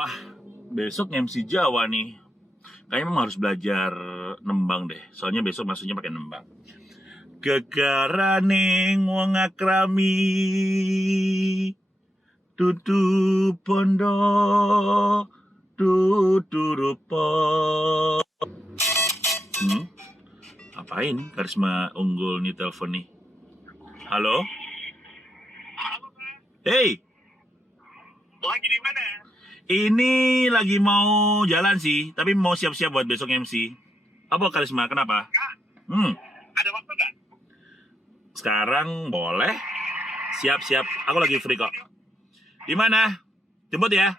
Wah, besok MC Jawa nih. Kayaknya memang harus belajar nembang deh. Soalnya besok masuknya pakai nembang. Kekaraning wong akrami tutu pondo tutu rupa. Apain Karisma Unggul nih telepon nih? Halo? Hey, Lagi di mana? ini lagi mau jalan sih, tapi mau siap-siap buat besok MC. Apa Karisma? Kenapa? Kak, ada waktu nggak? Sekarang boleh. Siap-siap. Aku lagi free kok. Di mana? Jemput ya.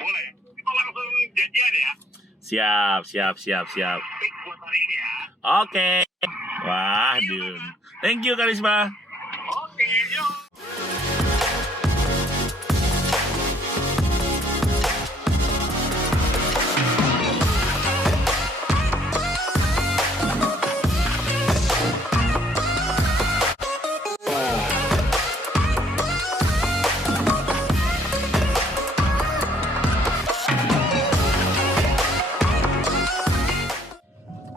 Boleh. Kita langsung janjian ya. Siap. Fix buat hari ini ya. Oke. Wah, Dun. Thank you Karisma. Oke, yuk.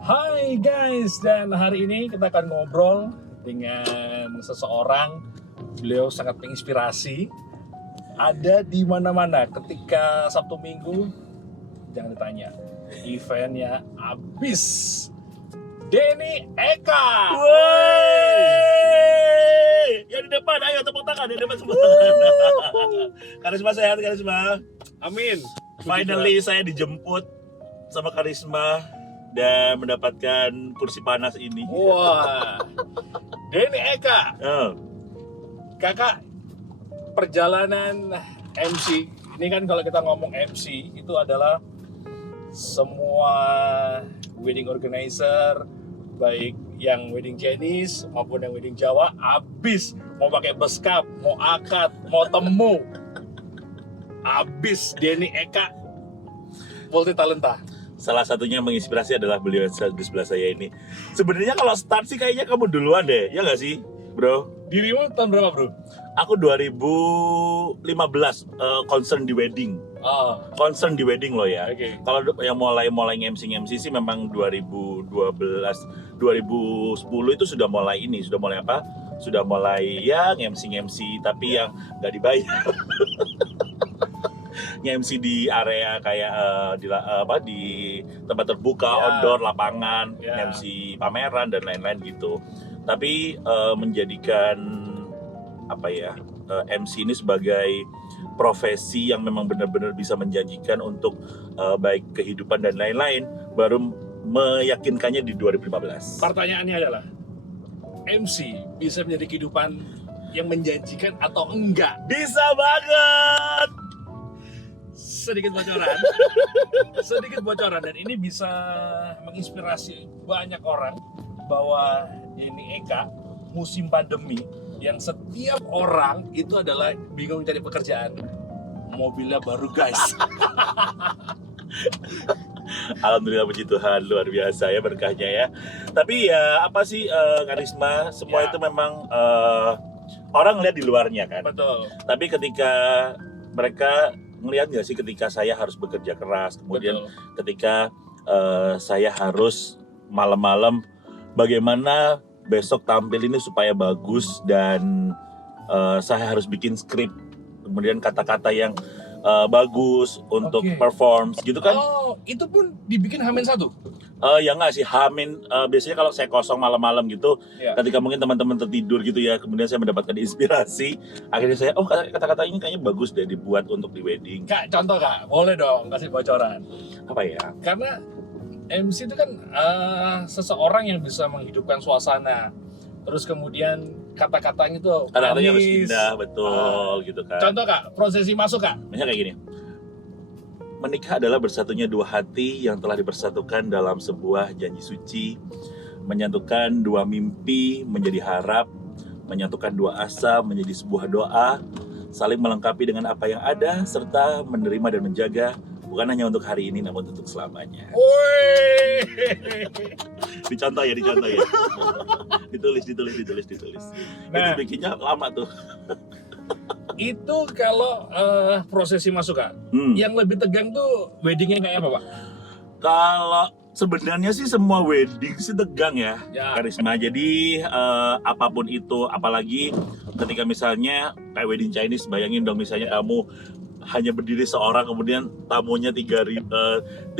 Hai guys, dan hari ini kita akan ngobrol dengan seseorang. Beliau sangat menginspirasi. Ada di mana-mana. Ketika Sabtu Minggu, jangan ditanya, eventnya habis. Denny Eka. Woi! Yang di depan, ayo tepuk tangan. Yang di depan tepuk tangan. Karisma sehat, Karisma. Amin. Finally saya dijemput sama Karisma dan mendapatkan kursi panas ini. Wah, Denny Eka. Oh. Kakak, perjalanan MC ini kan kalau kita ngomong MC itu adalah semua wedding organizer, baik yang wedding Chinese maupun yang wedding Jawa, habis mau pakai beskap, mau akad, mau temu, habis Denny Eka multi talenta. Salah satunya yang menginspirasi adalah beliau di sebelah saya ini. Sebenarnya kalau start sih kayaknya kamu duluan deh, ya nggak sih, bro? Dirimu tahun berapa, bro? Aku 2015 concern di wedding. Oh, Concern di wedding loh ya. oke. Kalau yang mulai MC sih memang 2012, 2010 itu sudah mulai ini, sudah mulai apa? Sudah mulai ya MC tapi yang nggak dibayar. MC di area kayak di tempat terbuka, outdoor, lapangan, MC pameran dan lain-lain gitu. Tapi menjadikan apa ya, MC ini sebagai profesi yang memang benar-benar bisa menjanjikan untuk baik kehidupan dan lain-lain, baru meyakinkannya di 2015. Pertanyaannya adalah, MC bisa menjadi kehidupan yang menjanjikan atau enggak? Bisa banget. Sedikit bocoran dan ini bisa menginspirasi banyak orang bahwa Denny Eka musim pandemi yang setiap orang itu adalah bingung cari pekerjaan, mobilnya baru guys. Alhamdulillah, puji Tuhan, luar biasa ya berkahnya ya. Tapi ya apa sih, Karisma, semua itu memang orang lihat di luarnya kan. Betul. Tapi ketika mereka ngelihat nggak sih ketika saya harus bekerja keras, kemudian ketika saya harus malam-malam bagaimana besok tampil ini supaya bagus, dan saya harus bikin skrip, kemudian kata-kata yang bagus untuk perform gitu kan. Oh, itu pun dibikin H-1? Ya nggak sih, biasanya kalau saya kosong malam-malam gitu, ketika mungkin teman-teman tertidur gitu ya, kemudian saya mendapatkan inspirasi, akhirnya saya, kata-kata ini kayaknya bagus deh dibuat untuk di wedding. Kak, contoh Kak, boleh dong kasih bocoran. Apa ya? Karena MC itu kan seseorang yang bisa menghidupkan suasana, terus kemudian kata-katanya itu Kata-katanya harus manis. indah, betul gitu kan. Contoh Kak, prosesi masuk Kak. Misalnya kayak gini. Menikah adalah bersatunya dua hati yang telah dipersatukan dalam sebuah janji suci, menyatukan dua mimpi menjadi harap, menyatukan dua asa menjadi sebuah doa, saling melengkapi dengan apa yang ada, serta menerima dan menjaga, bukan hanya untuk hari ini namun untuk selamanya. Woi. Dicontoh ya. ditulis. Nah. Itu bikinnya lama tuh. Itu kalau prosesi masuk Kak, yang lebih tegang tuh weddingnya kayak apa Pak? Kalau sebenarnya sih semua wedding sih tegang ya, Ya. Karisma. Jadi apapun itu, apalagi ketika misalnya kayak wedding Chinese, bayangin dong misalnya kamu hanya berdiri seorang, kemudian tamunya 300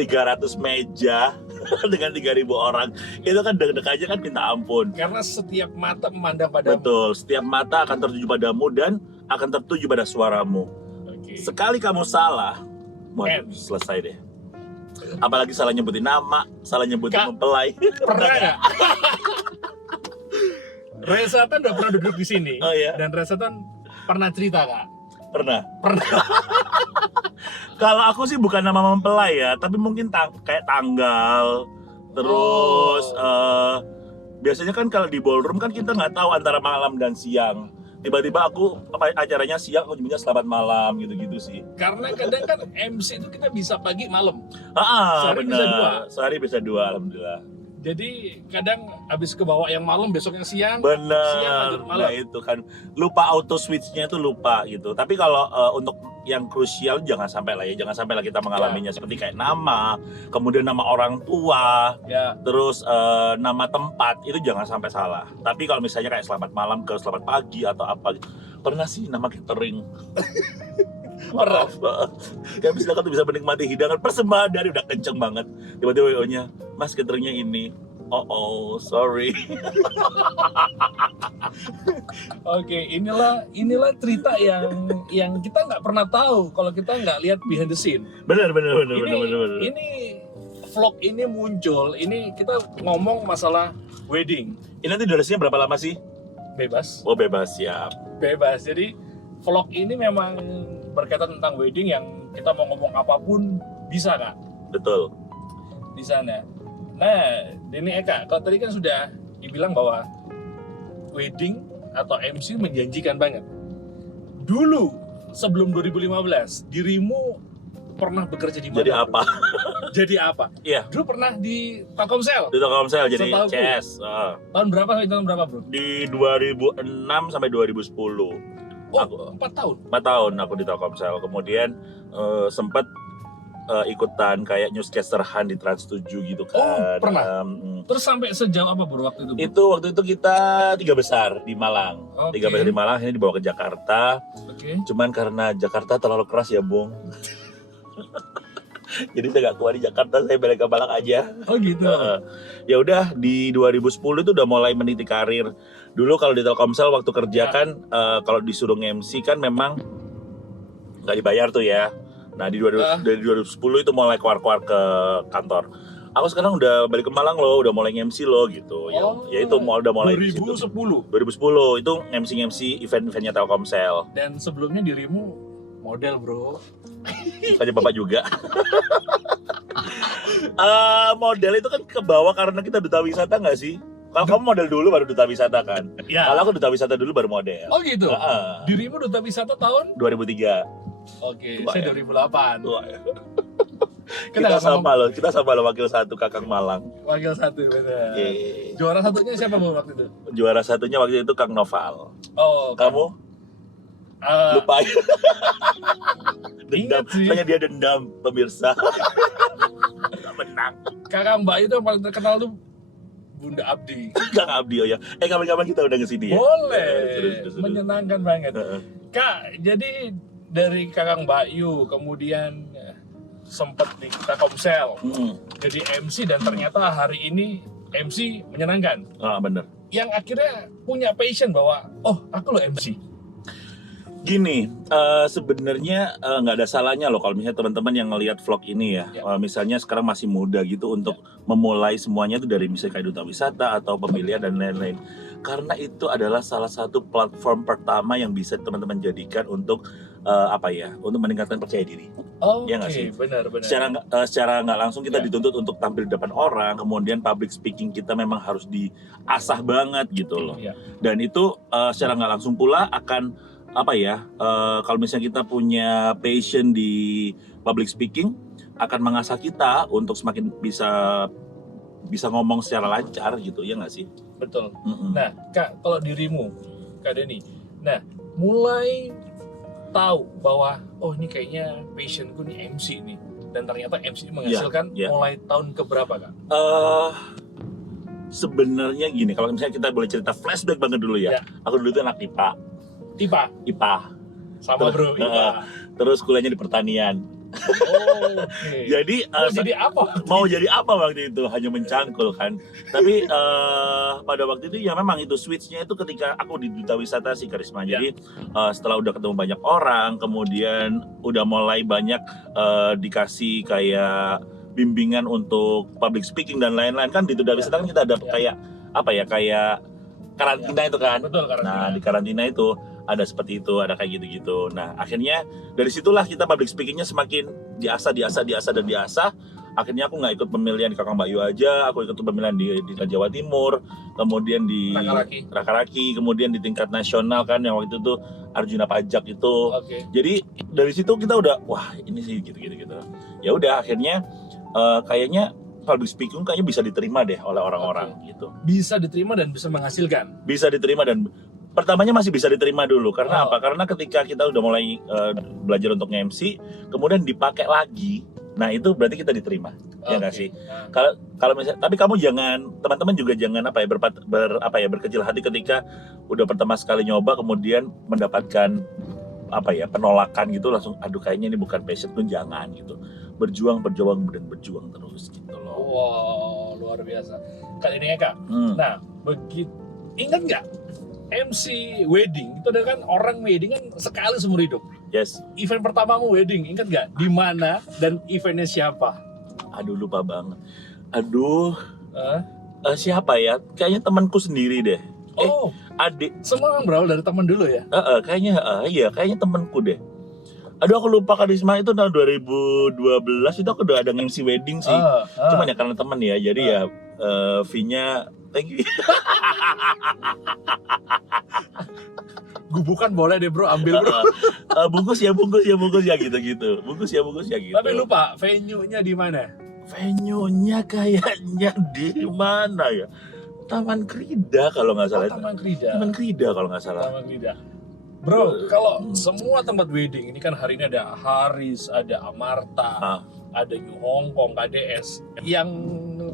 meja dengan 3.000 orang. Itu kan deg-degannya kan minta ampun. Karena setiap mata memandang padamu. Betul, setiap mata akan tertuju padamu dan akan tertuju pada suaramu. Oke. Sekali kamu salah, waduh, selesai deh. Apalagi salah nyebutin nama, salah nyebutin Kak, mempelai. Pernah nggak? Reza Tan udah pernah duduk di sini. Oh iya? Dan Reza Tan pernah cerita Kak. Pernah. Pernah. Kalau aku sih bukan nama mempelai ya, tapi mungkin kayak tanggal. Terus biasanya kan kalau di ballroom kan kita nggak tahu antara malam dan siang. Tiba-tiba aku acaranya siang, aku nyebutnya selamat malam gitu-gitu sih. Karena kadang kan MC itu kita bisa pagi malam. Ah, Sehari bisa dua. Sehari bisa dua, alhamdulillah. Jadi kadang habis kebawa yang malam, besoknya siang. Siang Bener, lanjut malam. nah itu kan lupa auto switch-nya itu lupa gitu. Tapi kalau untuk yang krusial jangan sampai lah ya, jangan sampai lah kita mengalaminya seperti kayak nama, kemudian nama orang tua, Ya. terus nama tempat itu jangan sampai salah. Tapi kalau misalnya kayak selamat malam ke selamat pagi atau apa, pernah sih nama catering. Pernah. Kayak misalkan tuh bisa menikmati hidangan persembahan dari udah kenceng banget. Tiba-tiba WO-nya, Mas cateringnya ini. Oh, sorry. Oke, inilah cerita yang kita nggak pernah tahu kalau kita nggak lihat behind the scene. Bener. Ini vlog ini muncul, ini kita ngomong masalah wedding. Ini nanti durasinya berapa lama sih? Bebas. Oh, bebas, siap. Bebas. Jadi vlog ini memang berkaitan tentang wedding yang kita mau ngomong apapun bisa Kak Betul. di sana. Nah, Denny Eka, kalau tadi kan sudah dibilang bahwa wedding atau MC menjanjikan banget. Dulu sebelum 2015, dirimu pernah bekerja di mana? Jadi apa? Jadi apa? Iya. Dulu pernah di Telkomsel. Di Telkomsel jadi Setahuku. CS. Tahun berapa sampai tahun berapa, Bro? Di 2006 sampai 2010. Oh, Aku 4 tahun. 4 tahun aku di Telkomsel. Kemudian sempat ikutan kayak newscaster Han di Trans 7 gitu kan. pernah? Terus sampai sejauh apa, Bro, waktu itu, Bro? Waktu itu kita 3 besar di Malang. Oke. 3 besar di Malang, ini dibawa ke Jakarta. Oke. Cuman karena Jakarta terlalu keras ya, Bung. Jadi saya nggak kuat di Jakarta, saya balik ke Malang aja. Oh gitu. Ya udah di 2010 itu udah mulai meniti karir. Dulu kalau di Telkomsel waktu kerja kan kalau disuruh MC kan memang nggak dibayar tuh ya. Nah dari 2010 itu mulai keluar ke kantor. Aku sekarang udah balik ke Malang loh, udah mulai MC loh gitu. Ya itu udah mulai di situ. 2010. 2010 itu MC event-eventnya Telkomsel. Dan sebelumnya dirimu model, Bro. Bukannya bapak juga. Model itu kan ke bawah karena kita duta wisata nggak sih? Kalau kamu model dulu baru duta wisata kan? Ya. Kalau aku duta wisata dulu baru model. Oh gitu. Dirimu duta wisata tahun? 2003. Oke, Tua saya ya? 2008. Wah, ya. Kita kita sama loh wakil 1 Kakang Malang. Wakil 1, benar. Yeay. Juara satunya siapa, Bro, waktu itu? Juara satunya waktu itu Kang Noval. Oh, Kamu lupa ya? Dendam. Ingat sih. Soalnya dia dendam pemirsa. Nggak menang. Kakak Mbak itu yang paling terkenal tuh Bunda Abdi. Kang Abdi oh ya. Kapan-kapan kita udah kesini ya? Boleh. Terus. Menyenangkan banget. Kak, jadi dari Kakang Bayu kemudian sempat di Telkomsel jadi MC dan ternyata hari ini MC menyenangkan. Bener. Yang akhirnya punya passion bahwa aku lo MC. Gini, sebenarnya nggak ada salahnya loh kalau misalnya teman-teman yang ngelihat vlog ini ya, misalnya sekarang masih muda gitu untuk memulai semuanya itu dari misalnya kayak duta wisata atau pemilihan dan lain-lain. Karena itu adalah salah satu platform pertama yang bisa teman-teman jadikan untuk untuk meningkatkan percaya diri. Oke, Ya nggak sih? benar. Secara nggak langsung kita Ya. dituntut untuk tampil di depan orang, kemudian public speaking kita memang harus diasah banget gitu loh. Ya. Dan itu secara nggak langsung pula akan kalau misalnya kita punya passion di public speaking akan mengasah kita untuk semakin bisa ngomong secara lancar gitu, ya nggak sih? Betul. Nah, Kak, kalau dirimu, Kak Denny, nah mulai tahu bahwa oh ini kayaknya passionku nih MC nih, dan ternyata MC menghasilkan Ya. mulai tahun keberapa Kak? Sebenarnya gini, kalau misalnya kita boleh cerita flashback banget dulu ya. Ya. Aku dulu itu anak IPA. IPA. Sama bro, IPA. Terus kuliahnya di pertanian. Oh, oke. Jadi Jadi apa? mau jadi apa waktu itu, hanya mencangkul kan. Tapi pada waktu itu ya memang itu switchnya itu ketika aku di Duta Wisata sih Karisma. Ya. Jadi setelah udah ketemu banyak orang, kemudian udah mulai banyak dikasih kayak bimbingan untuk public speaking dan lain-lain kan di Duta Wisata kan kita ada kayak apa ya, kayak karantina itu kan. Betul, karantina. Nah di karantina itu ada seperti itu, ada kayak gitu-gitu. Nah akhirnya dari situlah kita public speakingnya semakin diasah. Akhirnya aku nggak ikut pemilihan di Kakang Bayu aja, aku ikut pemilihan di Jawa Timur, kemudian di Rakaraki, kemudian di tingkat nasional kan yang waktu itu Arjuna Pajak itu. Oke. Jadi dari situ kita udah wah ini sih gitu. Ya udah akhirnya kayaknya public speaking kayaknya bisa diterima deh oleh orang-orang gitu. Bisa diterima dan bisa menghasilkan. Bisa diterima dan pertamanya masih bisa diterima dulu karena Oh. apa? Karena ketika kita udah mulai belajar untuk MC, kemudian dipakai lagi, nah itu berarti kita diterima, ya nggak Oke. sih? Nah, Kalau misalnya, tapi kamu jangan, teman-teman juga jangan berkecil hati ketika udah pertama sekali nyoba kemudian mendapatkan penolakan gitu langsung, aduh kayaknya ini bukan passion tuh, jangan gitu. Berjuang terus gitu loh. wow, luar biasa. Kali ini ya Kak. Nah, begitu ingat nggak MC wedding itu ada kan, orang wedding kan sekali seumur hidup. Yes. Event pertamamu wedding, ingat nggak? Di mana dan eventnya siapa? Aduh lupa banget. Aduh, Hah? siapa ya? Kayaknya temanku sendiri deh. Oh, Adik. semua yang berawal dari teman dulu ya? Kayaknya temanku deh. Aduh aku lupa Karisma, itu tahun 2012 itu aku udah ada MC wedding sih. Cuman ya karena teman ya, jadi ya fee-nya thank you. Gubukan boleh deh bro, ambil bro. Bungkus ya gitu. Tapi lupa venue-nya di mana? Venue-nya kayaknya di mana ya? Taman Krida kalau nggak salah. Taman Krida. Taman Krida kalau nggak salah. Taman Krida. Bro, kalau semua tempat wedding ini kan hari ini ada Haris, ada Amarta, ada New Hong Kong, KDS, yang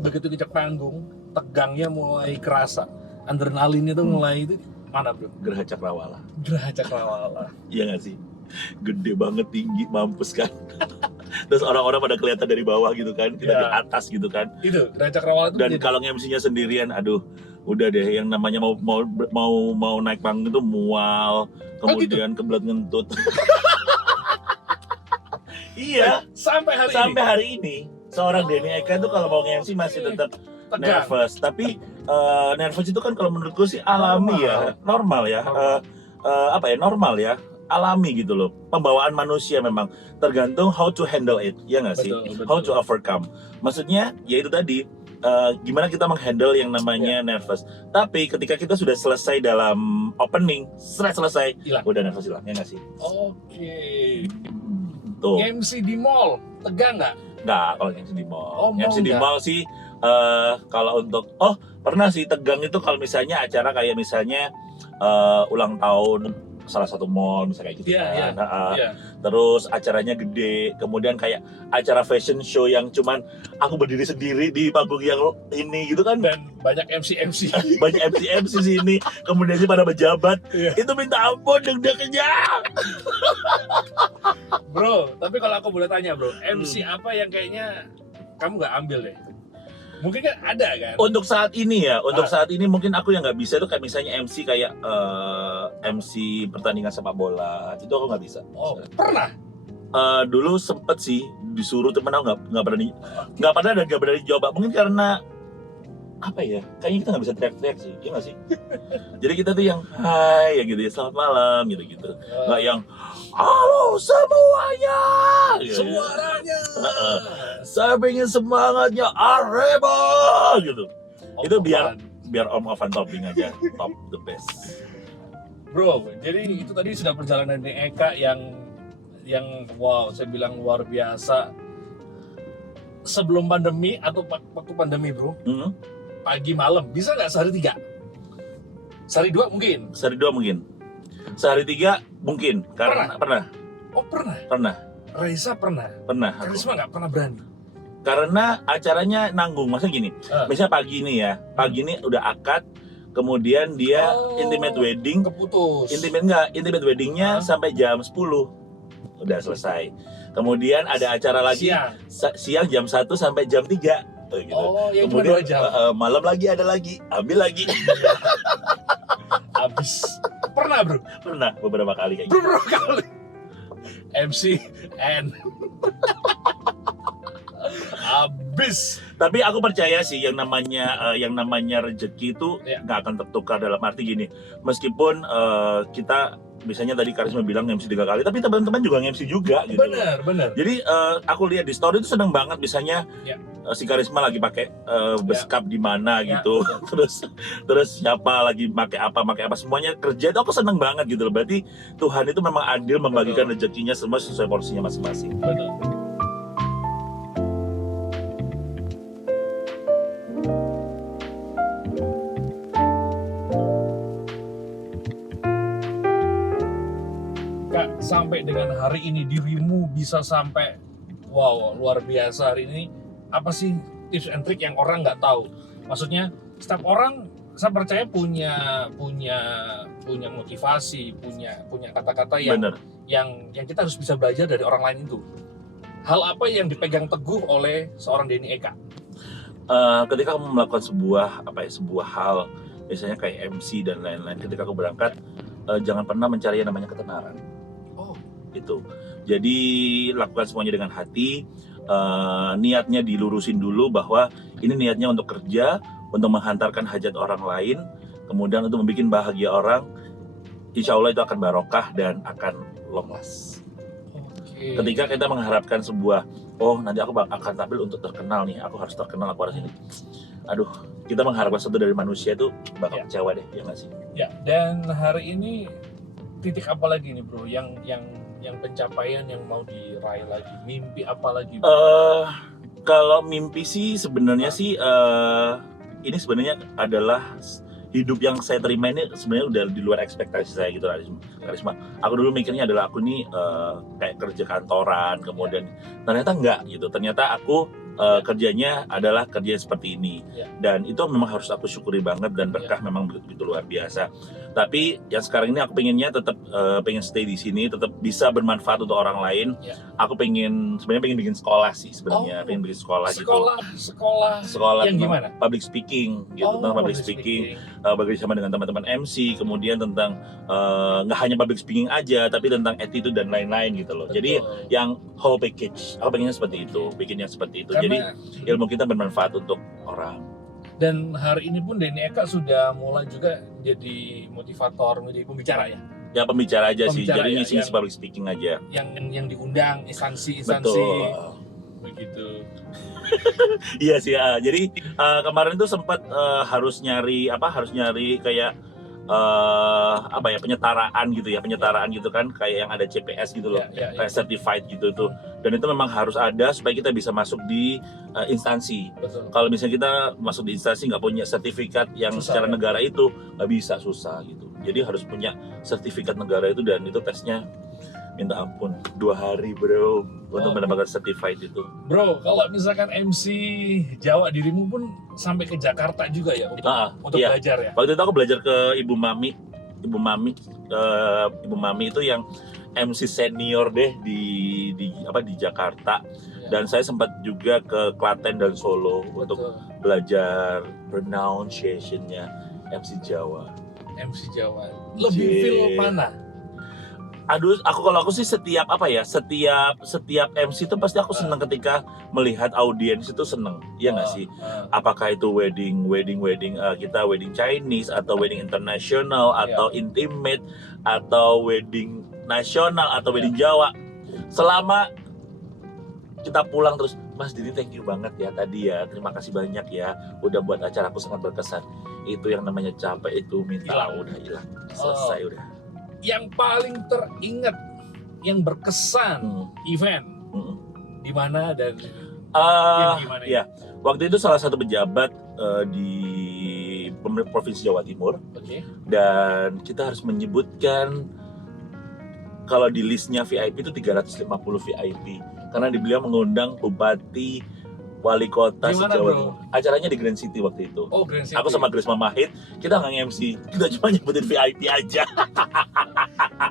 begitu kejak panggung, tegangnya mulai kerasa, adrenalinnya tuh mulai itu mana bro? Geraha Cakrawala. Geraha Cakrawala. Iya nggak sih? Gede banget, tinggi, mampus kan. Terus orang-orang pada kelihatan dari bawah gitu kan, kita di atas gitu kan. Itu Geraha Cakrawala itu. Dan kalau MC-nya sendirian, aduh, udah deh, yang namanya mau naik panggung itu mual, kemudian kebelet ngentut. Iya. Sampai hari ini seorang Denny Eka tuh kalau mau nge-MC masih tetap nervous. Tapi nervous itu kan kalau menurutku sih alami ya, normal ya. Normal ya, alami gitu loh. Pembawaan manusia memang tergantung how to handle it, ya nggak sih? Betul. How to overcome. Maksudnya ya itu tadi. Gimana kita menghandle yang namanya nervous. Tapi ketika kita sudah selesai dalam opening, selesai, Hilang. udah nervous hilang, ya nggak sih? Oke. Tuh. MC di mall, tegang nggak? Nggak, kalau MC di mall. Oh, MC di mall sih, kalau untuk, pernah sih tegang itu kalau misalnya acara kayak misalnya ulang tahun salah satu mall misalnya kayak gitu kan. Iya. Terus acaranya gede, kemudian kayak acara fashion show yang cuman aku berdiri sendiri di panggung yang ini gitu kan. Dan banyak MC. Banyak MC sini, kemudian sih pada pejabat. Iya. Itu minta ampun deg-degannya. Bro, tapi kalau aku boleh tanya bro, MC apa yang kayaknya kamu nggak ambil deh? Mungkin kan ada kan? Untuk saat ini ya, saat ini mungkin aku yang nggak bisa itu kayak misalnya MC kayak MC pertandingan sepak bola, itu aku nggak bisa. Oh, pernah? Dulu sempet sih disuruh, temen aku nggak berani coba. Mungkin karena apa ya? Kayaknya kita nggak bisa teriak-teriak sih, iya nggak sih? Jadi kita tuh yang hai ya gitu ya, selamat malam gitu. Nggak yang halo semuanya. Suaranya. Saya pengen semangatnya Arema gitu. Itu biar Om Ovan topping aja, top the best. Bro, jadi itu tadi sudah perjalanan di Eka yang wow, saya bilang luar biasa. Sebelum pandemi atau waktu pandemi bro, pagi malam bisa nggak sehari 3? Sehari 2 mungkin. Sehari 2 mungkin. Sehari 3 Mungkin karena pernah. Oh pernah. Pernah. Raisa pernah. Aku. Karisma nggak pernah berani. Karena acaranya nanggung, maksudnya gini, misalnya pagi ini udah akad, kemudian dia intimate wedding, keputus. Intimate weddingnya sampai jam 10 udah selesai. Kemudian ada acara lagi siang jam 1 sampai jam 3 gitu. Yang kemudian cuma 2 jam. Malam lagi ada lagi, ambil lagi. Habis. Pernah bro? Pernah beberapa kali kayak gitu. Beberapa kali. MC N. Habis. Tapi aku percaya sih yang namanya rezeki itu nggak akan tertukar, dalam arti gini, meskipun kita misalnya tadi Karisma bilang MC 3 kali, tapi teman-teman juga MC juga gitu. Benar. Jadi aku lihat di story itu seneng banget, misalnya si Karisma lagi pakai beskap di mana gitu, terus siapa lagi pakai apa semuanya kerja, itu aku seneng banget gitu loh. Berarti Tuhan itu memang adil membagikan rezekinya semua sesuai porsinya masing-masing. Betul. Kak, sampai dengan hari ini dirimu bisa sampai wow, luar biasa hari ini. Apa sih tips and trick yang orang nggak tahu? Maksudnya setiap orang saya percaya punya motivasi, punya kata-kata yang kita harus bisa belajar dari orang lain itu. Hal apa yang dipegang teguh oleh seorang Denny Eka? Ketika kamu melakukan sebuah hal, misalnya kayak MC dan lain-lain, ketika aku berangkat, jangan pernah mencari yang namanya ketenaran. Itu. Jadi lakukan semuanya dengan hati, niatnya dilurusin dulu bahwa ini niatnya untuk kerja, untuk menghantarkan hajat orang lain, kemudian untuk membuat bahagia orang. Insya Allah itu akan barokah dan akan long last. Ketika kita mengharapkan sebuah, nanti aku akan tampil untuk terkenal nih, aku harus terkenal, aku harus ini. Aduh, kita mengharapkan sesuatu dari manusia itu bakal kecewa deh, ya nggak sih? Ya, dan hari ini titik apa lagi nih bro, yang pencapaian yang mau diraih lagi, mimpi apa lagi? Kalau mimpi sih sebenarnya ini sebenarnya adalah hidup yang saya terima ini sebenarnya udah di luar ekspektasi saya gitu, Karisma. Aku dulu mikirnya adalah aku nih kayak kerja kantoran, kemudian ternyata enggak gitu. Ternyata aku kerjanya adalah kerja seperti ini, dan itu memang harus aku syukuri banget, dan berkah memang begitu luar biasa. Tapi yang sekarang ini aku pengennya tetap pengen stay di sini, tetap bisa bermanfaat untuk orang lain. Aku sebenarnya pengen bikin sekolah sih sebenarnya, pengen bikin sekolah gitu. Sekolah yang gimana? Public speaking gitu, tentang public speaking, bekerjasama dengan teman-teman MC, kemudian tentang nggak hanya public speaking aja, tapi tentang attitude dan lain-lain gitu loh. Jadi yang whole package, aku pengennya seperti itu, bikinnya seperti itu. Jadi ilmu kita bermanfaat untuk orang. Dan hari ini pun Denny Eka sudah mulai juga jadi motivator, menjadi pembicara ya? Ya pembicara aja sih, jadi ngisi public speaking aja. Yang diundang instansi. Betul. Begitu. Iya sih, jadi kemarin tuh sempat harus nyari kayak penyetaraan gitu kan, kayak yang ada CPS gitu loh, kayak certified gitu tuh. Dan itu memang harus ada supaya kita bisa masuk di instansi. Kalau misalnya kita masuk di instansi nggak punya sertifikat yang secara negara itu, nggak bisa, susah gitu. Jadi harus punya sertifikat negara itu, dan itu tesnya minta ampun 2 hari bro untuk mendapatkan certified itu. Bro, kalau misalkan MC Jawa, dirimu pun sampai ke Jakarta juga ya untuk belajar ya? Waktu itu aku belajar ke Ibu Mami itu yang MC senior deh di Jakarta. Dan saya sempat juga ke Klaten dan Solo untuk belajar pronunciation-nya MC Jawa. Lebih feel mana? Aduh, kalau aku sih setiap MC itu pasti aku seneng ketika melihat audiens itu seneng, iya nggak sih? Apakah itu wedding kita wedding Chinese, atau wedding internasional, atau intimate, atau wedding nasional, atau wedding Jawa. Selama kita pulang terus, Mas Didi thank you banget ya tadi ya, terima kasih banyak ya, udah buat acara aku sangat berkesan. Itu yang namanya capek itu udah hilang, selesai udah. Yang paling teringat, yang berkesan event di mana dan yang gimana? Ya, waktu itu salah satu pejabat di Provinsi Jawa Timur, dan kita harus menyebutkan kalau di listnya VIP itu 350 VIP karena beliau mengundang bupati, wali kota Di mana, se-Jawa bro? Timur. Acaranya di Grand City waktu itu. Oh, Grand City. Aku sama Grace Mamahit, kita nggak MC, kita cuma nyebutin VIP aja.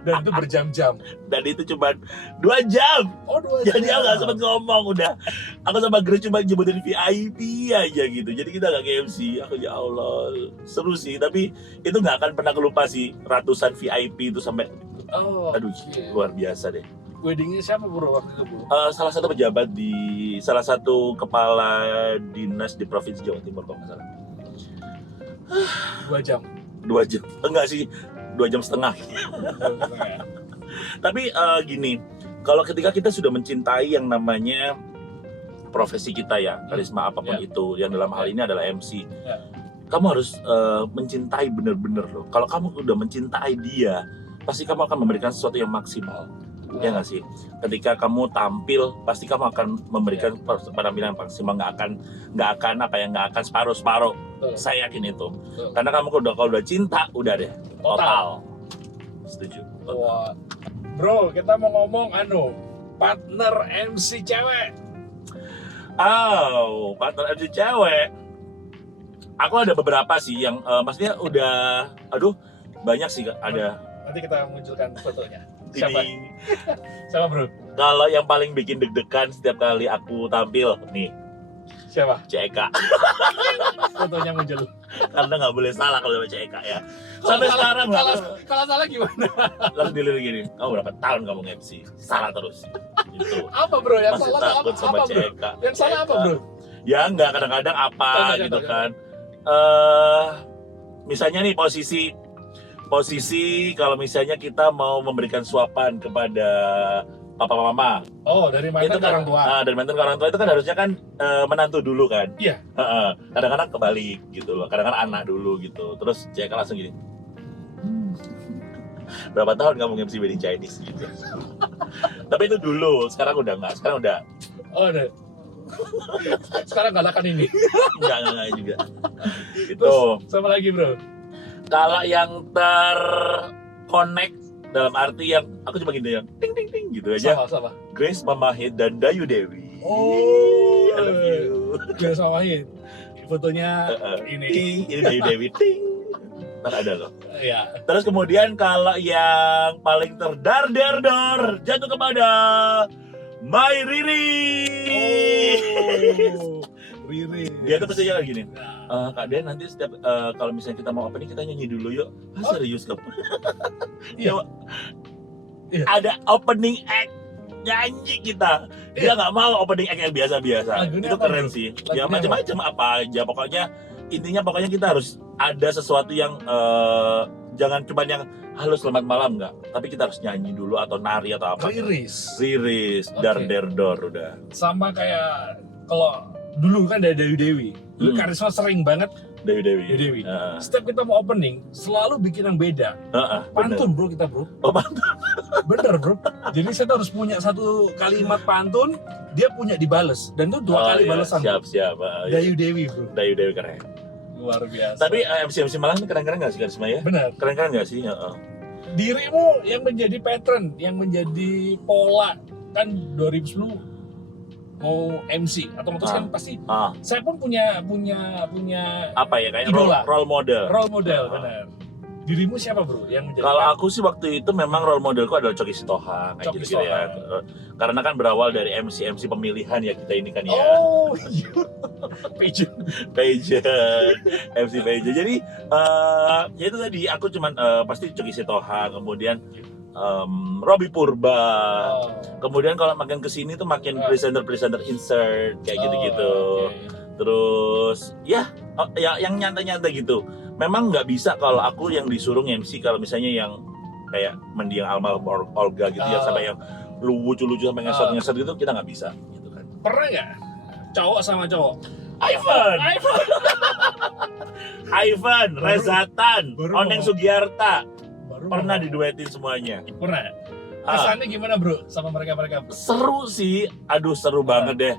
Dan itu berjam-jam. Dan itu cuma 2 jam. Oh, 2 Jadi aku nggak sempet ngomong udah. Aku sama Grace cuma nyebutin VIP aja gitu. Jadi kita nggak MC. Aku ya Allah, seru sih. Tapi itu nggak akan pernah kelupa sih. Ratusan VIP itu sampai, Oh, aduh oke. luar biasa deh. Weddingnya siapa bro waktu itu bro? Salah satu pejabat di salah satu kepala dinas di provinsi Jawa Timur kalau nggak salah. 2 jam. 2 jam, enggak sih, 2,5 jam. Tapi gini, kalau ketika kita sudah mencintai yang namanya profesi kita ya, karisma apapun Ya. itu, yang dalam hal ini adalah MC, Ya. kamu harus mencintai bener-bener loh. Kalau kamu udah mencintai dia, pasti kamu akan memberikan sesuatu yang maksimal. Ya nggak sih? Ketika kamu tampil, pasti kamu akan memberikan penampilan maksimal, nggak akan separuh. Betul. Saya yakin itu. Betul. Karena kamu kalau udah cinta, udah deh total. Setuju. Total. Wah. Bro, kita mau ngomong partner MC cewek. Oh, partner MC cewek. Aku ada beberapa sih yang maksudnya udah, aduh banyak sih ada. Nanti kita munculkan fotonya. Siapa? Ini. Siapa bro? Kalau yang paling bikin deg-degan setiap kali aku tampil, nih Siapa? CEK. Fotonya muncul. Karena nggak boleh salah kalau sama CEK ya. Sampai sekarang Kalau salah gimana? langsung dilihat gini, kamu berapa tahun kamu nge-MC? Salah terus. Gitu. Apa bro? Yang Masih salah takut sama apa bro? CEK. Yang salah apa bro? Ya enggak, kadang-kadang apa Contoh, gitu contoh, kan. Misalnya nih posisi kalau misalnya kita mau memberikan suapan kepada papa mama, Oh, dari mantan itu ke orang tua. dari mantan ke orang tua itu kan harusnya kan menantu dulu kan. Iya. Kadang-kadang kebalik gitu loh, kadang-kadang anak dulu gitu. Terus CK langsung gini, berapa tahun kamu MC wedding Chinese gitu. Tapi itu dulu, sekarang udah enggak, sekarang udah Oh, udah. Sekarang galakan ini. enggak juga. Itu Terus sama lagi bro. kalau yang terconnect dalam arti yang aku cuma gini yang ting ting ting gitu aja. Sama. Grace Mamahit dan Dayu Dewi. Oh, I love you. Gak samain. Fotonya ini. Ting, ini Dayu Dewi ting. Ntar ada loh. Ya. Terus kemudian kalau yang paling terdar jatuh kepada My Riri. Oh, Riri. Dia tuh pasti jalan gini. Nah, Kak Den nanti setiap kalau misalnya kita mau opening kita nyanyi dulu yuk. Serius kamu? Iya. Iya. Ada opening act nyanyi kita. Dia nggak mau opening act yang biasa-biasa. Lagunya Itu apa, keren bro? sih. Lagunya Ya macam-macam apa aja pokoknya. Intinya pokoknya kita harus ada sesuatu yang jangan cuma yang halo selamat malam nggak, tapi kita harus nyanyi dulu atau nari atau apa. Riris. Riris, Oke. dar der dor udah. Sama kayak kalau dulu kan dari Dewi Dewi. Dulu Karisma sering banget Dewi Dewi. Dewi Dewi. Heeh. Setiap kita mau opening selalu bikin yang beda. Heeh, bener. Pantun bro kita bro. Oh, pantun. Bener bro. Jadi saya harus punya satu kalimat pantun, dia punya dibales dan itu 2 kali iya, balasan. Siap. Dayu Dewi bro. Dayu Dewi keren. Luar biasa. Tapi MC Malang ini keren-keren nggak sih Karisma ya? benar. Keren-keren nggak sih? Heeh. Dirimu yang menjadi pattern, yang menjadi pola kan 2010 mau MC atau kan pasti Ah, saya pun punya apa ya kayak Idola. role model. role model Ah. benar. Dirimu siapa bro yang menjadi Kalau aku sih waktu itu memang role modelku adalah Coki Sitohang kayak Coki gitu ya. Karena kan berawal dari MC pemilihan ya kita ini kan ya. Oh, iya. Pageant. Pageant, MC Pageant. Jadi ya itu tadi aku cuman pasti Coki Sitohang, kemudian Robby Purba. Oh. Kemudian kalau makin kesini tuh makin presenter insert kayak gitu-gitu. Oke. Terus ya yang nyantai-nyantai gitu. Memang nggak bisa kalau aku yang disuruh MC kalau misalnya yang kayak mendiang almarhum Olga gitu yang sampai yang lucu-lucu sampai ngesot-ngesot gitu kita nggak bisa gitu kan. Pernah nggak cowok sama cowok? Ivan, Rezatan, baru Oneng mau- Sugiarta Baru pernah mau- diduetin semuanya. Pernah. Ah, Kesannya gimana bro sama mereka bro? seru sih, aduh seru banget deh.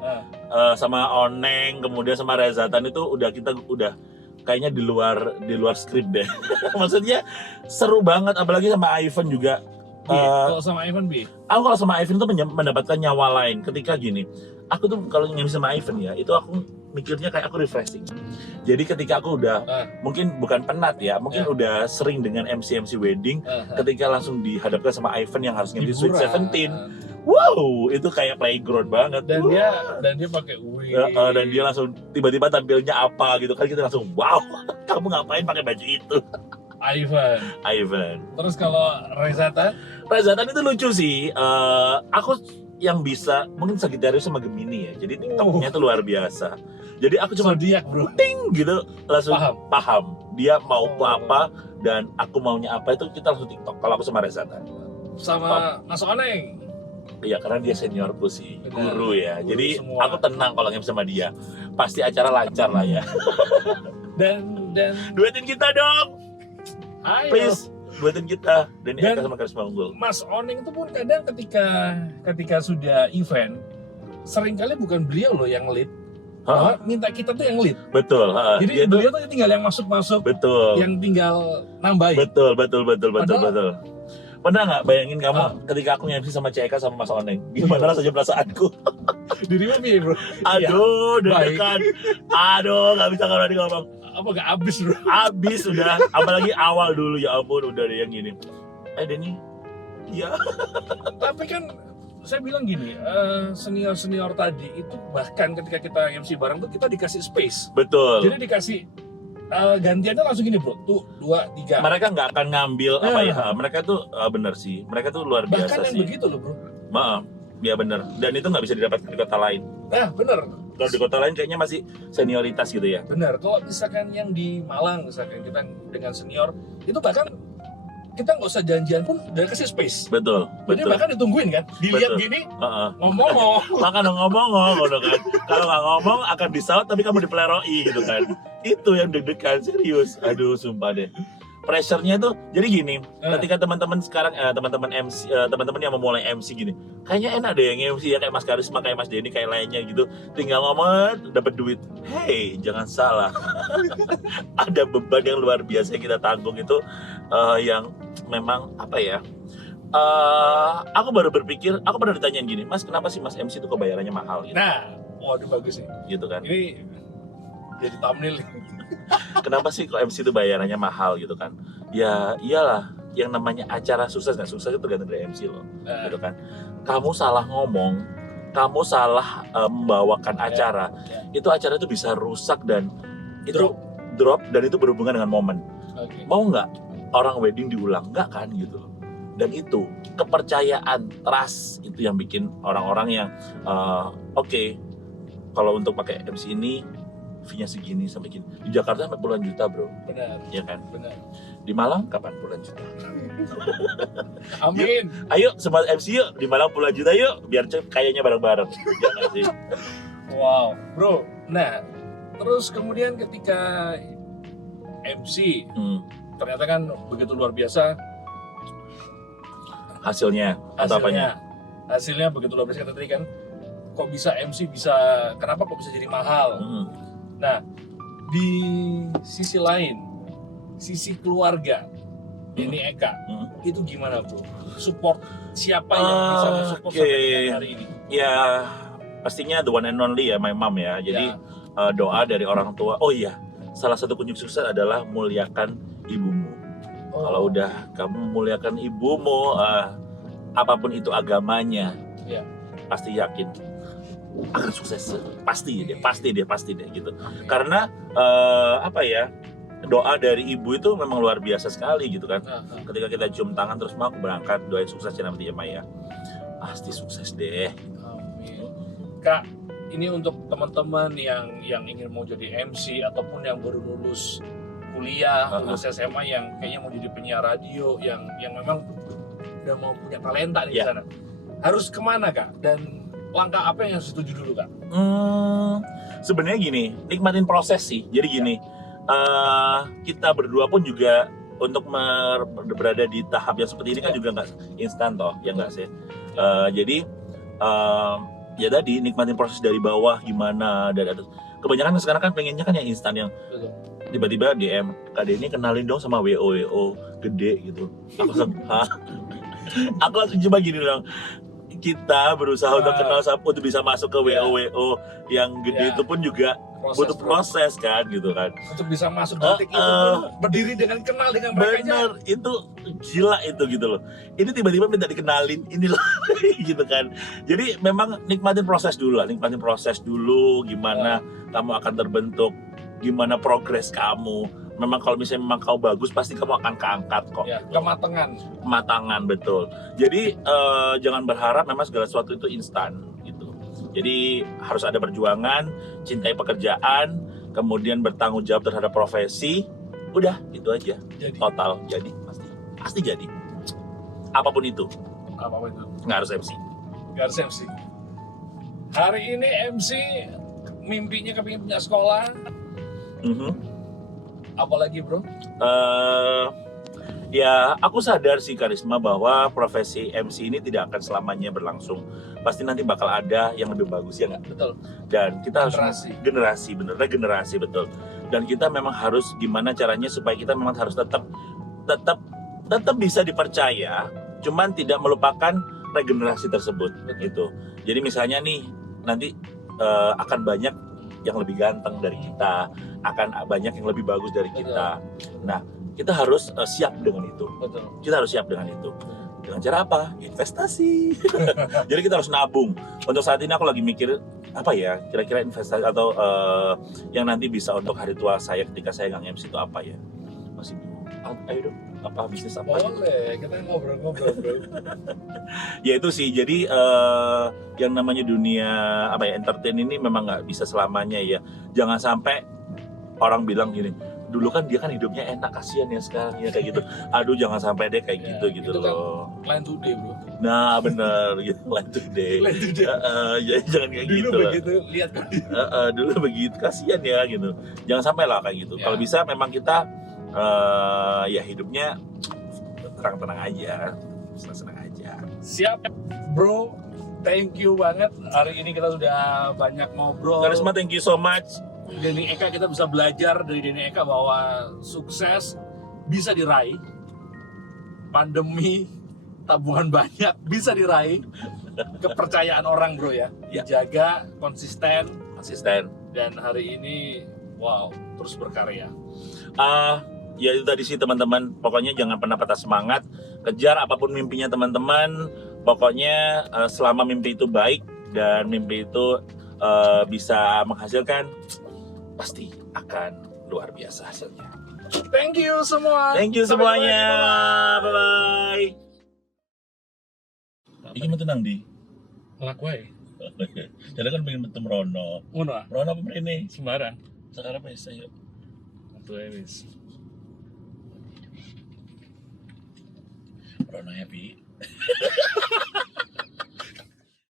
Sama Oneng kemudian sama Rezatan itu kita udah kayaknya di luar skrip deh. Maksudnya seru banget apalagi sama Ivan juga. Kalau sama Ivan B. Aku kalau sama Ivan tuh mendapatkan nyawa lain ketika gini. Aku tuh kalau nge-MC sama Ivan ya, itu aku mikirnya kayak aku refreshing. Jadi ketika aku udah mungkin bukan penat ya, mungkin udah sering dengan MC wedding, ketika langsung dihadapkan sama Ivan yang harus nge-MC Sweet 17. Wow, itu kayak playground banget. Dan dia pakai wig. Dan dia langsung tiba-tiba tampilnya apa gitu kan, kita langsung wow, kamu ngapain pakai baju itu? Ivan. Terus kalau Rezatan itu lucu sih. Aku yang bisa mungkin Sagittarius sama Gemini ya. Jadi TikToknya tuh luar biasa. Jadi aku cuma zodiak, bro. Ting gitu langsung paham. Dia mau apa dan aku maunya apa, itu kita langsung TikTok. Kalau aku sama Rezatan. Sama Mas Oneng. Iya, karena dia seniorku sih, guru ya. Guru jadi semua. aku tenang kalau nge-MC sama dia. Pasti acara lancar lah ya. dan Duetin kita dong. ayo. Please, duetin kita. Dan Eka sama Karisma Unggul. Mas Oneng itu pun kadang ketika sudah event, seringkali bukan beliau loh yang lead. Malah minta kita tuh yang lead. Betul. Jadi beliau tuh tinggal yang masuk-masuk. Betul. Yang tinggal nambahin. Betul. Pernah nggak bayangin kamu ketika aku nge-MC sama CK sama Mas Oneng? Gimana rasanya perasaanku? Dirimu piye, bro? Aduh, deg-degan. Aduh, nggak bisa kalau ngomong. Apa gak abis, bro? Abis udah. Apalagi awal dulu, ya ampun, udah ada yang gini. Denny, iya. Tapi kan saya bilang gini, senior tadi itu bahkan ketika kita MC bareng tuh kita dikasih space. Betul. Jadi dikasih gantiannya langsung gini, bro. Tuh 2, 3. Mereka nggak akan ngambil apa ya. Mereka tuh bener sih. Mereka tuh luar biasa bahkan sih. yang begitu loh, bro. Maaf. Ya bener. Dan itu nggak bisa didapatkan di kota lain. Nah, bener. Kalau di kota lain kayaknya masih senioritas gitu ya. Bener. Kalau misalkan yang di Malang, misalkan kita dengan senior, itu bahkan kita nggak usah janjian pun udah kasih space. Betul. Jadi bahkan ditungguin kan, dilihat gini, ngomong. Makan ngomong kan. Kalau nggak ngomong akan disaut tapi kamu dipeleroi gitu kan. Itu yang deg-degan, serius. Aduh, sumpah deh. Pressure-nya tuh jadi gini, ketika teman-teman sekarang teman-teman MC, teman-teman yang memulai MC gini, kayaknya enak deh yang MC ya, kayak Mas Karisma, kayak Mas Denny, kayak lainnya gitu, tinggal ngomong dapat duit. Hey, jangan salah. Ada beban yang luar biasa yang kita tanggung itu, yang memang apa ya? Aku baru berpikir, aku pernah ditanyain gini, Mas, kenapa sih Mas MC itu kok bayarannya mahal gitu? Nah, waduh bagus nih. Gitu kan? Ini jadi thumbnail. Kenapa sih kok MC itu bayarannya mahal gitu kan? Ya iyalah, yang namanya acara sukses nggak sukses itu tergantung dari MC loh, gitu kan? Kamu salah ngomong, kamu salah membawakan acara, itu acara itu bisa rusak dan itu drop dan itu berhubungan dengan momen. Mau nggak orang wedding diulang? Nggak kan gitu loh. Dan itu kepercayaan, trust itu yang bikin orang-orang yang oke, kalau untuk pakai MC ini fee-nya segini sampai gini. Di Jakarta sampai puluhan juta, bro. Benar. Iya kan? Benar. Di Malang kapan puluhan juta? Amin. Yuk, ayo semua MC yuk di Malang puluhan juta yuk, biar kayaknya bareng-bareng. Ya nggak sih? Wow, bro. Nah, terus kemudian ketika MC ternyata kan begitu luar biasa hasilnya atau apanya? Hasilnya begitu luar biasa tadi kan. Kok bisa MC bisa, kenapa kok bisa jadi mahal? Nah, di sisi lain, sisi keluarga, ini Eka, itu gimana, bro? Support siapa yang bisa mensupport sampai dengan hari ini? Ya, pastinya the one and only ya, my mom ya. Jadi doa dari orang tua. Oh iya, salah satu kunci sukses adalah muliakan ibumu. Kalau udah kamu muliakan ibumu, apapun itu agamanya, pasti yakin akan sukses, pasti deh gitu. Karena apa ya, doa dari ibu itu memang luar biasa sekali gitu kan. Ketika kita cium tangan terus mau berangkat, doain sukses ya nanti ya Maya, pasti sukses deh. Amin. Kak, ini untuk teman-teman yang ingin mau jadi MC ataupun yang baru lulus kuliah, lulus SMA yang kayaknya mau jadi penyiar radio, yang memang udah mau punya talenta di sana, harus kemana, Kak? Dan langkah apa yang harus dituju dulu, Kak? Sebenarnya gini, nikmatin proses sih. Jadi gini, kita berdua pun juga untuk berada di tahap yang seperti ini kan juga nggak instan toh, ya nggak sih? Jadi ya tadi nikmatin proses dari bawah gimana, dari atas. Kebanyakan sekarang kan pengennya kan yang instan, yang tiba-tiba DM, Kak Denny kenalin dong sama WO gede gitu. Aku langsung, hah? Aku langsung coba gini dong. Kita berusaha untuk kenal untuk bisa masuk ke WO yang gede itu pun juga butuh proses kan gitu kan. Untuk bisa masuk detik itu pun berdiri dengan kenal dengan mereka. Bener, itu gila itu gitu loh. Ini tiba-tiba minta dikenalin ini loh gitu kan. Jadi memang nikmatin proses dulu lah, nikmatin proses dulu gimana kamu akan terbentuk, gimana progres kamu. Memang kalau misalnya memang kau bagus pasti kamu akan keangkat kok. Ya, kematangan betul. Jadi jangan berharap memang segala sesuatu itu instan gitu. Jadi harus ada perjuangan, cintai pekerjaan, kemudian bertanggung jawab terhadap profesi. Udah itu aja. Jadi. Total jadi pasti jadi. Apapun itu. Nggak harus MC. Hari ini MC mimpinya kepingin punya sekolah. Apalagi bro? Ya aku sadar sih Karisma bahwa profesi MC ini tidak akan selamanya berlangsung. Pasti nanti bakal ada yang lebih bagus ya nggak? Betul. Dan kita harus generasi betul. Dan kita memang harus gimana caranya supaya kita memang harus tetap bisa dipercaya, cuman tidak melupakan regenerasi tersebut gitu. Jadi misalnya nih nanti akan banyak yang lebih ganteng dari kita, akan banyak yang lebih bagus dari kita. Nah, kita harus siap dengan itu. Betul. Kita harus siap dengan itu. Dengan cara apa? Investasi. Jadi kita harus nabung. Untuk saat ini aku lagi mikir apa ya, kira-kira investasi atau yang nanti bisa untuk hari tua saya ketika saya nggak MC itu apa ya? Masih bingung. Ayo dong, apa bisnis apa? Boleh, kita ngobrol-ngobrol bro. Ya itu sih, jadi yang namanya dunia apa ya, entertain ini memang nggak bisa selamanya ya. Jangan sampai orang bilang gini, dulu kan dia kan hidupnya enak, kasihan ya sekarang ya kayak gitu. Aduh jangan sampai deh kayak gitu loh. Line today bro. Nah bener gitu, line today. Jangan kayak dulu gitu begitu, lihat kan. dulu begitu, kasihan ya gitu. Jangan sampai lah kayak gitu. Kalau bisa memang kita ya hidupnya tenang-tenang aja, senang-senang aja. Siap bro, thank you banget. Hari ini kita sudah banyak ngobrol. Karisma, thank you so much. Denny Eka, kita bisa belajar dari Denny Eka bahwa sukses bisa diraih. Pandemi, tabungan banyak bisa diraih. Kepercayaan orang bro ya, dijaga, konsisten. Dan hari ini, wow, terus berkarya. Ya itu tadi sih teman-teman, pokoknya jangan pernah patah semangat, kejar apapun mimpinya teman-teman. Pokoknya selama mimpi itu baik dan mimpi itu bisa menghasilkan, pasti akan luar biasa hasilnya. Thank you semua. Thank you semuanya. Bye-bye. Iki mau tenang di? Lakuai. Jadi kan pengen ketemu Rono. Rono apa ini? Sembarang. Sekarang apa ya? Yuk. Itu wis. Rono happy.